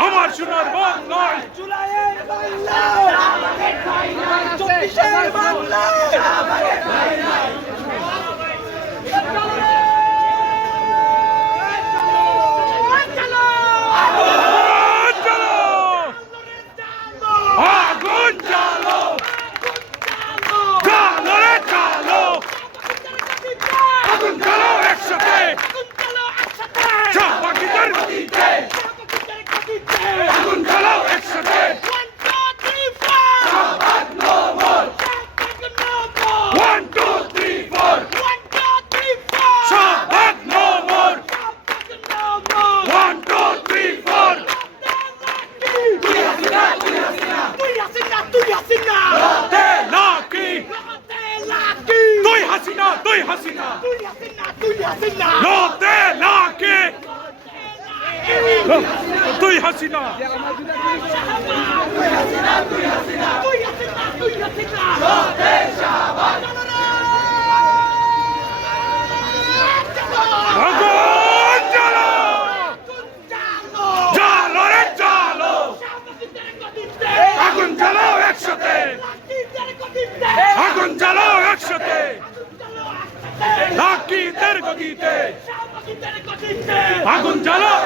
আমার সোনার বাংলায় তে লাকি তুই হাসিনা তুই হাসিনা। লোতে লাকি তুই হাসিনা আগুন জ্বালো জ্বালো রে জ্বালো আগুন জ্বালাও একসাথে আগুন জ্বালাও একসাথে লাকিদের গতিতে। আগুন একসাথে